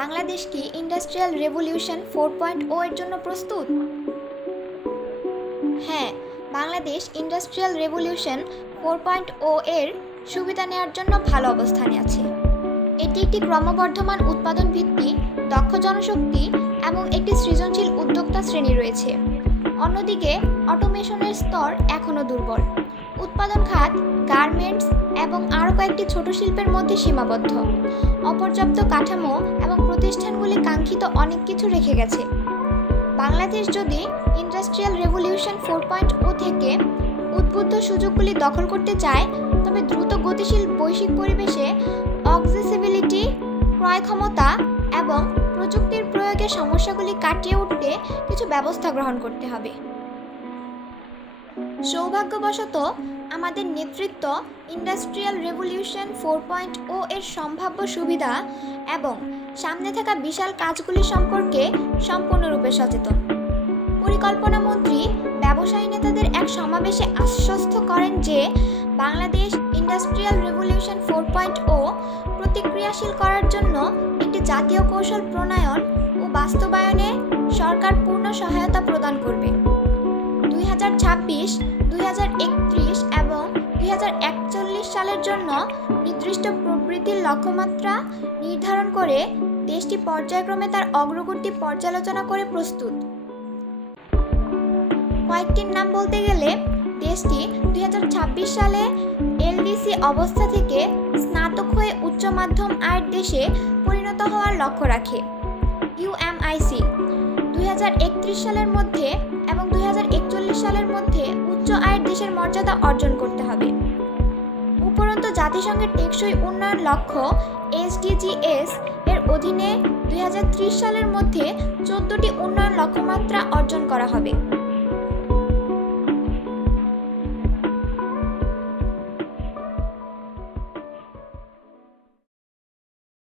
বাংলাদেশ কি industrial revolution 4.0 এর জন্য প্রস্তুত? হ্যাঁ, বাংলাদেশ ইন্ডাস্ট্রিয়াল রেভলিউশন 4.0 এর সুবিধা নেওয়ার জন্য ভালো অবস্থানে আছে। এটি একটি ক্রমবর্ধমান উৎপাদন ভিত্তি, দক্ষ জনশক্তি এবং একটি সৃজনশীল উদ্যোক্তা শ্রেণী রয়েছে। অন্যদিকে অটোমেশনের স্তর এখনও দুর্বল। উৎপাদন খাত গার্মেন্টস এবং আরও কয়েকটি ছোট শিল্পের মধ্যে সীমাবদ্ধ। অপর্যাপ্ত কাঠামো এবং প্রতিষ্ঠানগুলি কাঙ্ক্ষিত অনেক কিছু রেখে গেছে। বাংলাদেশ যদি ইন্ডাস্ট্রিয়াল রেভলিউশন 4.0 থেকে উদ্বুদ্ধ সুযোগগুলি দখল করতে চায়, তবে দ্রুত গতিশীল বৈশ্বিক পরিবেশে অক্সেসিবিলিটি, ক্রয় ক্ষমতা এবং প্রযুক্তির প্রয়োগের সমস্যাগুলি কাটিয়ে উঠতে কিছু ব্যবস্থা গ্রহণ করতে হবে। সৌভাগ্যবশত আমাদের নেতৃত্ব ইন্ডাস্ট্রিয়াল রেভলিউশন 4.0 এর সম্ভাব্য সুবিধা এবং সামনে থাকা বিশাল কাজগুলি সম্পর্কে সম্পূর্ণরূপে সচেতন। পরিকল্পনা মন্ত্রী ব্যবসায়ী নেতাদের এক সমাবেশে আশ্বস্ত করেন যে বাংলাদেশ ইন্ডাস্ট্রিয়াল রেভলিউশন 4.0 প্রতিক্রিয়াশীল করার জন্য একটি জাতীয় কৌশল প্রণয়ন ও বাস্তবায়নে সরকার পূর্ণ সহায়তা প্রদান করবে। 2026, 2031 এবং 2041 সালের জন্য নির্দিষ্ট প্রবৃদ্ধির লক্ষ্যমাত্রা নির্ধারণ করে দেশটি পর্যায়ক্রমে তার অগ্রগতি পর্যালোচনা করে প্রস্তুত। কয়েকটির নাম বলতে গেলে, দেশটি 2026 সালে এলডিসি অবস্থা থেকে স্নাতক হয়ে উচ্চ মাধ্যম আয়ের দেশে পরিণত হওয়ার লক্ষ্য রাখে। UMIC 2031 সালের মধ্যে এবং 2041 সালের মধ্যে উচ্চ আয়ের দেশের মর্যাদা অর্জন করতে হবে। উপরন্তু জাতিসংঘের টেকসই উন্নয়ন লক্ষ্য SDGs এর অধীনে 2030 সালের মধ্যে 14টি উন্নয়ন লক্ষ্যমাত্রা অর্জন করা হবে।